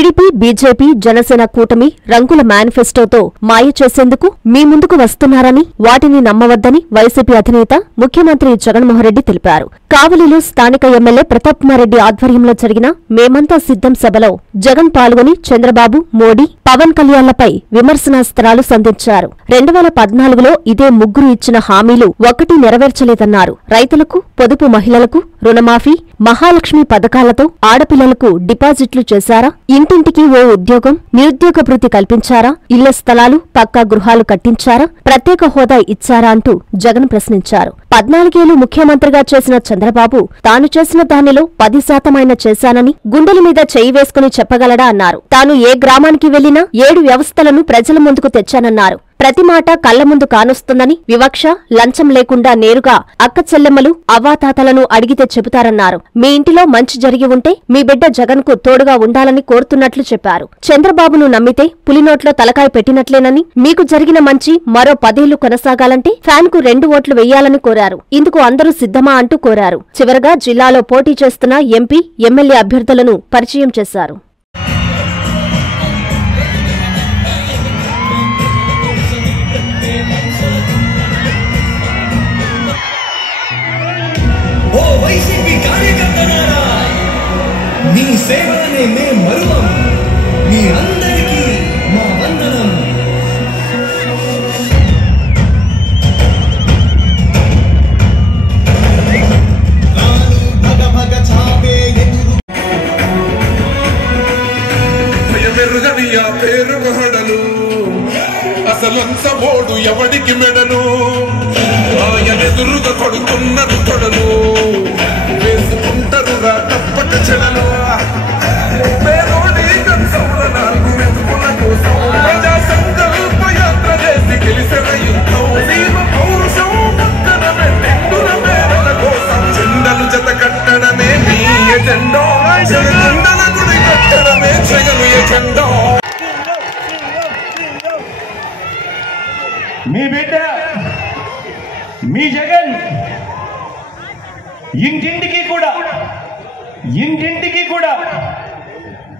TDP, BJP, Janasena కూటమి రంగుల మేనిఫెస్టోతో మాయ చేసేందుకు మీ ముందుకు వస్తున్నారని, వాటిని నమ్మవద్దని వైసీపీ అధినేత ముఖ్యమంత్రి జగన్మోహన్రెడ్డి తెలిపారు. కావలిలో స్థానిక ఎమ్మెల్యే ప్రతాప్కుమారెడ్డి ఆధ్వర్యంలో జరిగిన మేమంతా సిద్ధం సభలో జగన్ పాల్గొని చంద్రబాబు, మోడీ, పవన్ కళ్యాణ్లపై విమర్శనాస్త్రాలు సంధించారు. 2014లో ఇదే ముగ్గురు ఇచ్చిన హామీలు ఒక్కటి నెరవేర్చలేదన్నారు. రైతులకు, పొదుపు మహిళలకు రుణమాఫీ, మహాలక్ష్మి పథకాలతో ఆడపిల్లలకు డిపాజిట్లు చేశారా? ఇంటింటికి ఓ ఉద్యోగం, నిరుద్యోగ భృతి కల్పించారా? ఇళ్ల స్థలాలు, పక్కా గృహాలు కట్టించారా? ప్రత్యేక హోదా ఇచ్చారా అంటూ జగన్ ప్రశ్నించారు. 14 ఏళ్లు ముఖ్యమంత్రిగా చేసిన చంద్రబాబు తాను చేసిన దానిలో 10% చేశానని గుండెల మీద చేయి వేసుకుని చెప్పగలడా అన్నారు. తాను ఏ గ్రామానికి వెళ్లినా 7 వ్యవస్థలను ప్రజల ముందుకు తెచ్చానన్నారు. ప్రతి మాట కళ్ల ముందు కానొస్తుందని, వివక్ష, లంచం లేకుండా నేరుగా అక్క చెల్లెమ్మలు, అవ్వాతాతలను అడిగితే చెబుతారన్నారు. మీ ఇంటిలో మంచి జరిగి ఉంటే మీ బిడ్డ జగన్కు తోడుగా ఉండాలని కోరుతున్నట్లు చెప్పారు. చంద్రబాబును నమ్మితే పులినోట్లో తలకాయ పెట్టినట్లేనని, మీకు జరిగిన మంచి మరో 10 ఏళ్లు కొనసాగాలంటే ఫ్యాన్ కు 2 ఓట్లు వెయ్యాలని కోరారు. ఇందుకు అందరూ సిద్ధమా అంటూ కోరారు. చివరగా జిల్లాలో పోటీ చేస్తున్న ఎంపీ, ఎమ్మెల్యే అభ్యర్థులను పరిచయం చేశారు. వైసీపీ కార్యకర్తలారా, మీ సేవనే మే మరువం. మీ అందరికీ మా వందనం. భగ భగ చాపే భయమెరుగనియా పేరు మహడలు, అసలంత ఓడు ఎవడికి మెడలు, ఆయనెదురుగా కొడుతున్నది తొడలు, వేసుకుంటారు తప్పట చెడలు. పేదోడి కంసౌల 4 మెతుకుల కోసం ప్రజా సంకల్ప యాత్ర చేసి గెలిసిన యుద్ధం. సీమ పౌరుషం పక్కన పెట్టెండుల పేదల కోసం చెండలు జత కట్టడమే మీ ఎజెండో. చెండల గుడి కట్టడమే జగను ఎజెండో. మీ బిడ్డ, మీ జగన్ ఇంటింటికి కూడా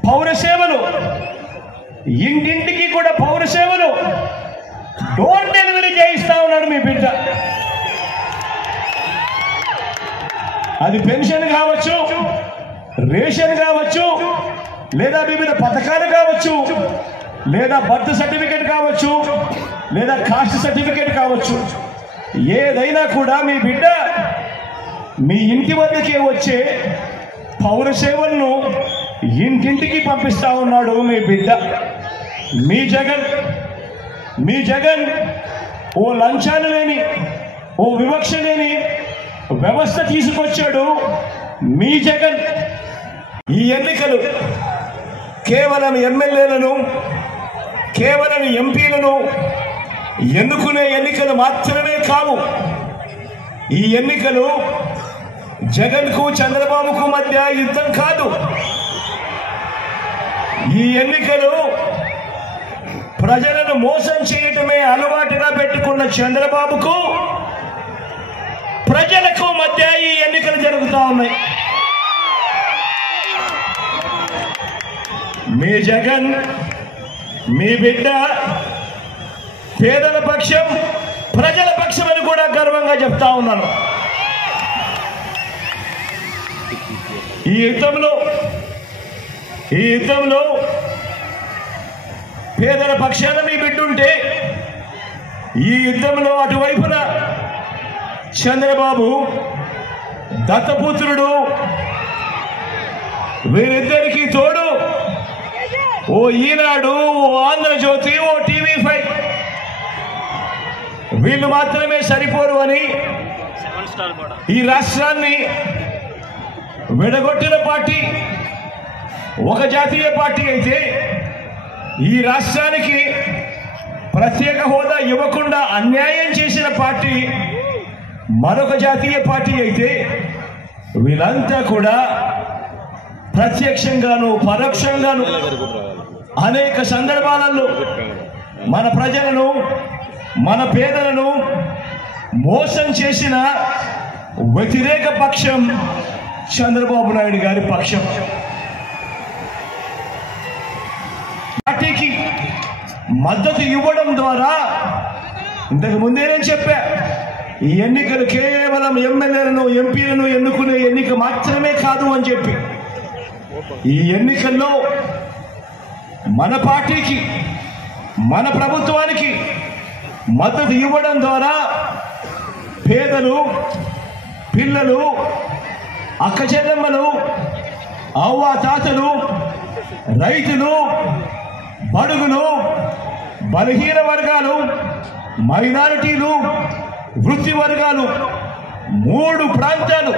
పౌరసేవలు, ఇంటింటికి కూడా పౌరసేవలు డోర్ డెలివరీ చేయిస్తా ఉన్నాడు మీ బిడ్డ. అది పెన్షన్ కావచ్చు, రేషన్ కావచ్చు, లేదా వివిధ పథకాలు కావచ్చు, లేదా బర్త్ సర్టిఫికేట్ కావచ్చు, లేదా కాస్ట్ సర్టిఫికేట్ కావచ్చు, ఏదైనా కూడా మీ బిడ్డ మీ ఇంటి వద్దకే వచ్చే పౌర సేవలను ఇంటింటికి పంపిస్తా ఉన్నాడు మీ బిడ్డ. మీ జగన్ ఓ లంచాలు లేని, ఓ వివక్ష లేని వ్యవస్థ తీసుకొచ్చాడు మీ జగన్. ఈ ఎన్నికలు కేవలం ఎమ్మెల్యేలను, కేవలం ఎంపీలను ఎన్నుకునే ఎన్నికలు మాత్రమే కావు. ఈ ఎన్నికలు జగన్కు, చంద్రబాబుకు మధ్య యుద్ధం కాదు. ఈ ఎన్నికలు ప్రజలను మోసం చేయటమే అలవాటుగా పెట్టుకున్న చంద్రబాబుకు, ప్రజలకు మధ్య ఈ ఎన్నికలు జరుగుతూ ఉన్నాయి. మీ జగన్, మీ బిడ్డ పేదల పక్షం, ప్రజల పక్షం అని కూడా గర్వంగా చెప్తా ఉన్నాను. ఈ యుద్ధంలో పేదల పక్షాన మీ బిడ్డ ఉంటే, ఈ యుద్ధంలో అటువైపున చంద్రబాబు దత్తపుత్రుడు, వీరిద్దరికీ తోడు ఓ ఈనాడు, ఓ ఆంధ్రజ్యోతి, ఓ TV5 వీళ్ళు మాత్రమే సరిపోరు అని ఈ రాష్ట్రాన్ని విడగొట్టిన పార్టీ ఒక జాతీయ పార్టీ అయితే, ఈ రాష్ట్రానికి ప్రత్యేక హోదా ఇవ్వకుండా అన్యాయం చేసిన పార్టీ మరొక జాతీయ పార్టీ అయితే, వీళ్ళంతా కూడా ప్రత్యక్షంగాను పరోక్షంగాను అనేక సందర్భాలలో మన ప్రజలను, మన పేదలను మోసం చేసిన వ్యతిరేక పక్షం చంద్రబాబు నాయుడు గారి పక్షం. పార్టీకి మద్దతు ఇవ్వడం ద్వారా ఇంతకు ముందే నేను చెప్పా, ఈ ఎన్నికలు కేవలం ఎమ్మెల్యేలను ఎంపీలను ఎన్నుకునే ఎన్నిక మాత్రమే కాదు అని చెప్పి, ఈ ఎన్నికల్లో మన పార్టీకి మన ప్రభుత్వానికి మద్దతు ఇవ్వడం ద్వారా పేదలు, పిల్లలు, అక్క చెల్లెమ్మలు, అవ్వ తాతలు, రైతులు, బడుగులు, బలహీన వర్గాలు, మైనారిటీలు, వృత్తి వర్గాలు, 3 ప్రాంతాలు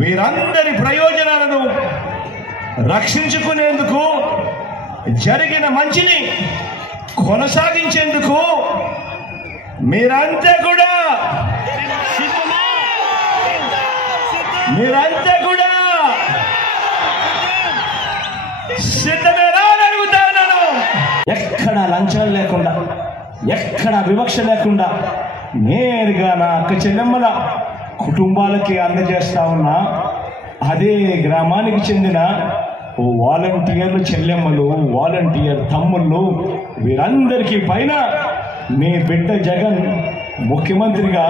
వీరందరి ప్రయోజనాలను రక్షించుకునేందుకు, జరిగిన మంచిని కొనసాగించేందుకు మీరంతా కూడా సిద్ధమేనా అని అడుగుతా ఉన్నాను. ఎక్కడ లంచాలు లేకుండా, ఎక్కడ వివక్ష లేకుండా నేరుగా నా అక్క చెల్లెమ్మల కుటుంబాలకి అందజేస్తా ఉన్నా. అదే గ్రామానికి చెందిన వాలంటీర్లు చెల్లెమ్మలు, వాలంటీర్ తమ్ముళ్ళు, వీరందరికీ పైన మీ బిడ్డ జగన్ ముఖ్యమంత్రిగా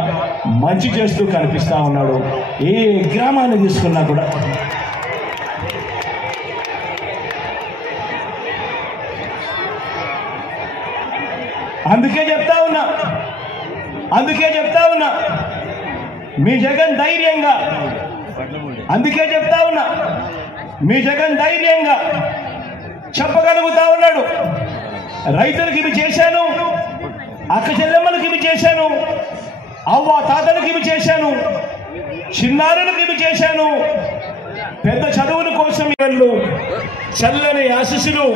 మంచి చేస్తూ కనిపిస్తా ఉన్నాడు. ఏ గ్రామాన్ని తీసుకున్నా కూడా అందుకే చెప్తా ఉన్నా మీ జగన్ ధైర్యంగా, మీ జగన్ ధైర్యంగా చెప్పగలుగుతా ఉన్నాడు. రైతులకి ఇవి చేశాను, అక్క చెల్లెమ్మలకి ఇవి చేశాను, అవ్వ తాతలకి ఇవి చేశాను, చిన్నారులకు ఇవి చేశాను, పెద్ద చదువుల కోసం ఇళ్ళు చల్లని ఆశీస్సులు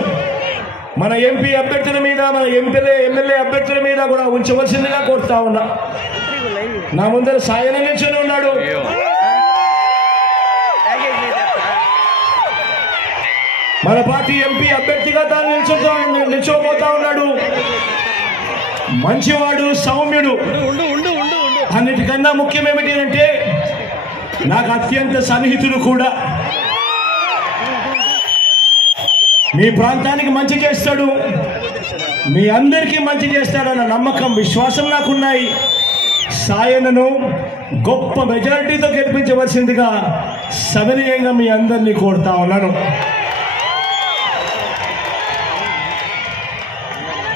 మన ఎంపీ అభ్యర్థుల మీద, మన ఎమ్మెల్యే అభ్యర్థుల మీద కూడా ఉంచవలసిందిగా కోరుతా ఉన్నా. నా ముందర సాయన నిల్చొని ఉన్నాడు. మన పార్టీ ఎంపీ అభ్యర్థిగా తాను నిల్చోబోతా ఉన్నాడు. మంచివాడు, సౌమ్యుడు. అన్నిటికన్నా ముఖ్యం ఏమిటి అంటే నాకు అత్యంత సన్నిహితుడు కూడా. మీ ప్రాంతానికి మంచి చేస్తాడు, మీ అందరికీ మంచి చేస్తాడన్న నమ్మకం, విశ్వాసం నాకున్నాయి. సాయనను గొప్ప మెజారిటీతో గెలిపించవలసిందిగా సవినయంగా మీ అందరినీ కోరుతా ఉన్నాను.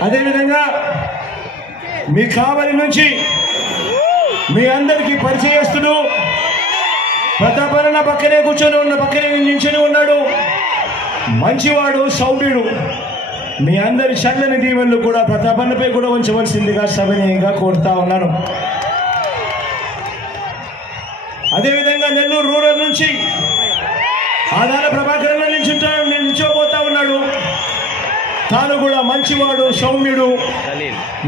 అదేవిధంగా మీ కావలి నుంచి మీ అందరికీ పరిచయస్తుడు, ప్రతాపన్న పక్కనే నించుని ఉన్నాడు. మంచివాడు, సౌమ్యుడు. మీ అందరి చల్లని దీవెనలు కూడా ప్రతాపన్నపై కూడా ఉంచవలసిందిగా సవినయంగా కోరుతా ఉన్నాను. అదేవిధంగా నెల్లూరు రూరల్ నుంచి ఆదాల ప్రభాకర్ నిల్చోబోతా ఉన్నాడు. తాను కూడా మంచివాడు, సౌమ్యుడు.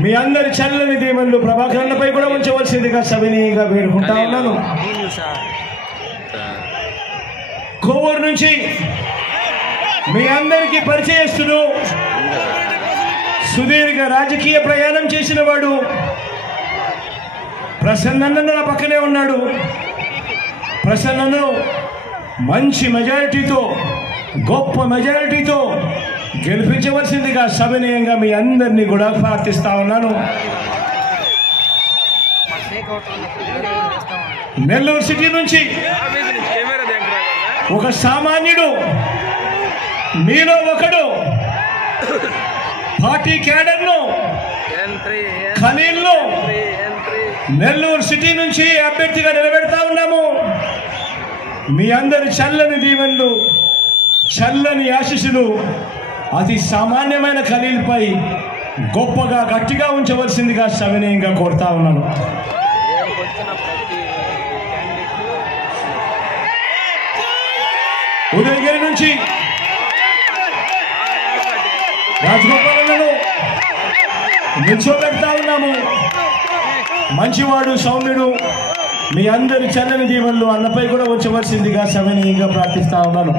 మీ అందరి చల్లని దీవెనలు ప్రభాకరన్నపై కూడా ఉంచవలసిందిగా సవినయంగా వేడుకుంటా ఉన్నాను. కోవూరు నుంచి మీ అందరికీ పరిచయస్తుడు, సుదీర్ఘ రాజకీయ ప్రయాణం చేసిన వాడు ప్రసన్న నా పక్కనే ఉన్నాడు. ప్రసన్నను మంచి మెజారిటీతో, గొప్ప మెజారిటీతో గెలిపించవలసిందిగా సవినయంగా మీ అందరినీ కూడా ప్రార్థిస్తా ఉన్నాను. నెల్లూరు సిటీ నుంచి ఒక సామాన్యుడు, మీలో ఒకడు, పార్టీ క్యాడర్ను, ఖలీల్ను నెల్లూరు సిటీ నుంచి అభ్యర్థిగా నిలబెడతా ఉన్నాము. మీ అందరి చల్లని దీవెనలు, చల్లని ఆశీస్సులు అతి సామాన్యమైన ఖలీల్పై గొప్పగా గట్టిగా ఉంచవలసిందిగా సవినయంగా కోరుతా ఉన్నాను. ఉదయగిరి నుంచి రాజగోపాలను నిల్చోబెడతా ఉన్నాము. మంచివాడు, సౌమ్యుడు. మీ అందరి చల్లని దీవెనలు అన్నపై కూడా వచ్చవలసిందిగా సవినయంగా ప్రార్థిస్తా ఉన్నాను.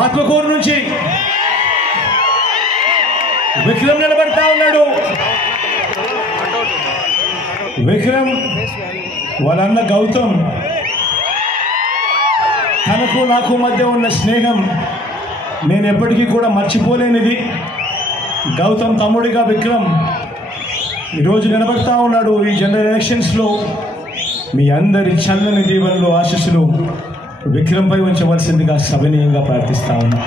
ఆత్మకూరు నుంచి విక్రమ్ నిలబడతా ఉన్నాడు. విక్రమ్ వాళ్ళన్న గౌతమ్, తనకు నాకు మధ్య ఉన్న స్నేహం నేను ఎప్పటికీ కూడా మర్చిపోలేనిది, గౌతమ్ తమ్ముడిగా విక్రమ్ ఈరోజు నిలబడతా ఉన్నాడు. ఈ జనరల్ ఎలక్షన్స్లో మీ అందరి చల్లని దీవెనలు ఆశీస్సులు విక్రమ్పై ఉంచవలసిందిగా సవినీయంగా ప్రార్థిస్తా ఉన్నా.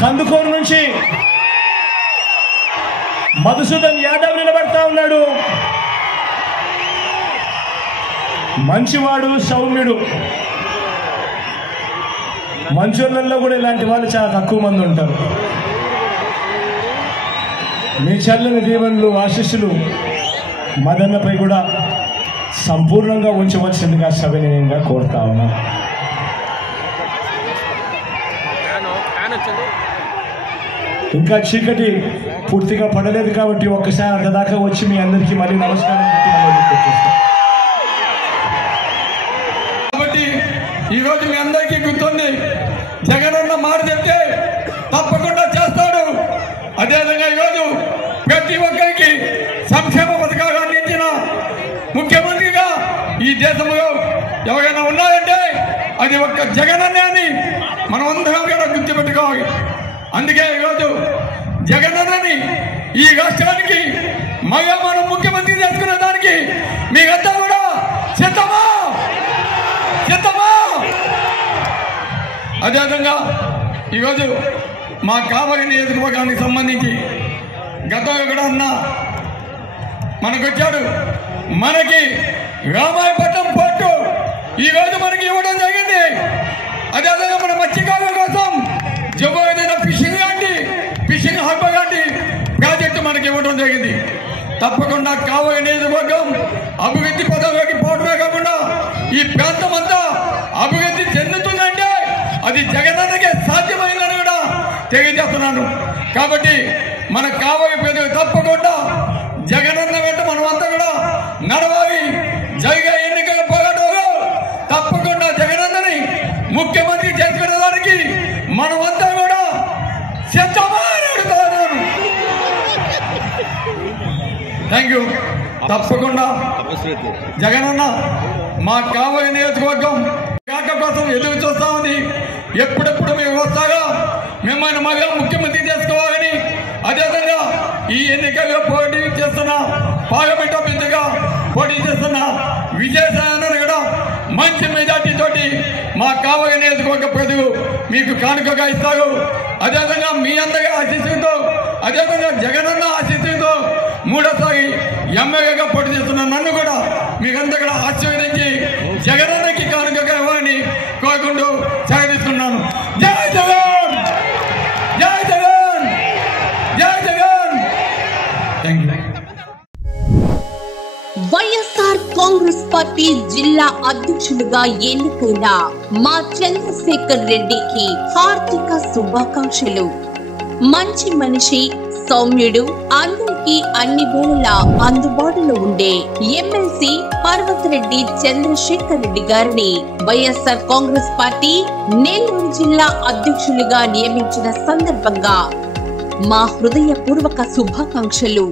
కందుకూరు నుంచి మధుసూదన్ యాదవ్ నిలబడతా ఉన్నాడు. మంచివాడు, సౌమ్యుడు. మంచోళ్ళల్లో కూడా ఇలాంటి వాళ్ళు చాలా తక్కువ మంది ఉంటారు. మీ చల్లని దీవెనలు ఆశీస్సులు మదన్నపై కూడా సంపూర్ణంగా ఉంచవలసిందిగా సవినయంగా కోరుతా ఉన్నా. ఇంకా చీకటి పూర్తిగా పడలేదు కాబట్టి ఒక్కసారి అంతదాకా వచ్చి మీ అందరికీ మళ్ళీ నమస్కారం కాబట్టి ఈరోజు మీ అందరికీ గుర్తుంది, జగనన్న మాట చెప్తే తప్పకుండా చేస్తాడు. అదేవిధంగా ఈరోజు ప్రతి ఒక్కరికి సంక్షేమ పథకాలు అందించిన ముఖ్యమంత్రిగా ఈ దేశంలో ఎవరైనా ఉన్నారంటే అది ఒక్క జగనన్నే అని మనం అందరం కూడా గుర్తుపెట్టుకోవాలి. అందుకే ఈరోజు జగనన్నని ఈ రాష్ట్రానికి మళ్ళా మనం ముఖ్యమంత్రి చేసుకునే దానికి మీరంతా కూడా సిద్ధమా? అదేవిధంగా ఈరోజు మా కావలి నియోజకవర్గానికి సంబంధించి గతంలో కూడా అన్న మనకొచ్చాడు. మనకి రామాయపట్నం పోర్టు ఈరోజు మనకి ఇవ్వడం జరిగింది. అదేవిధంగా మన మత్స్యకారుల కోసం జబోదైన ఫిషింగ్ హార్బర్ లాంటి ప్రాజెక్టు మనకి ఇవ్వడం జరిగింది. తప్పకుండా కావలి నియోజకవర్గం అభివృద్ధి పదంలోకి పోవడమే కాకుండా ఈ ప్రాంతం అంతా అభివృద్ధి చెందుతుందంటే అది జగనన్నకే సాధ్యమైందని కూడా తెలియజేస్తున్నాను. కాబట్టి మన కావలి ప్రజలు తప్పకుండా జగనన్న వెంట మనమంతా కూడా నడవాలి. జరిగే ఎన్నికల పోరాటంలో తప్పకుండా జగనన్నని ముఖ్యమంత్రి చేసుకునేదానికి మనమంతా కూడా సిద్ధమా అని అడుగుతున్నాను. Thank you. తప్పకుండా జగనన్న మా కావలి నియోజకవర్గం కాక కోసం ఎదురు చూస్తా ఉంది. ఎప్పుడెప్పుడు మేము వస్తాగా మిమ్మల్ని మళ్ళీ ముఖ్యమంత్రి చేసుకోవాలని, అదేవిధంగా ఈ ఎన్నికల్లో పోటీ చేస్తున్న పార్లమెంట్ అభ్యర్థిగా పోటీ చేస్తున్న విజయసాయి కూడా మంచి మెజార్టీ తోటి మా కావలి నియోజకవర్గ ప్రజలు మీకు కానుకగా ఇస్తారు. అదేవిధంగా మీ అందరి ఆశీస్సులతో, అదేవిధంగా జగనన్న ఆశీస్సులతో మూడోసారి ఎమ్మెల్యేగా పోటీ చేస్తున్న నన్ను కూడా మీకంతా కూడా ఆశీర్వదించి జగనన్నకి కానుకగా ఇవ్వాలని కోరుకుంటూ సాగిస్తున్నాను. జై జగన్, జై జగన్, జై Jagan. Thank you. YSR Congress party జిల్లా అధ్యక్షులుగా ఎన్నికైన మా చంద్రశేఖర్ రెడ్డికి హార్దిక శుభాకాంక్షలు. మంచి మనిషి, సౌమ్యుడు, అందరికీ అన్ని వేళలా అందుబాటులో ఉండే ఎమ్మెల్సీ పర్వతరెడ్డి చంద్రశేఖర్ రెడ్డి గారిని వైఎస్ఆర్ కాంగ్రెస్ పార్టీ నెల్లూరు జిల్లా అధ్యక్షులుగా నియమించిన సందర్భంగా మా హృదయపూర్వక శుభాకాంక్షలు.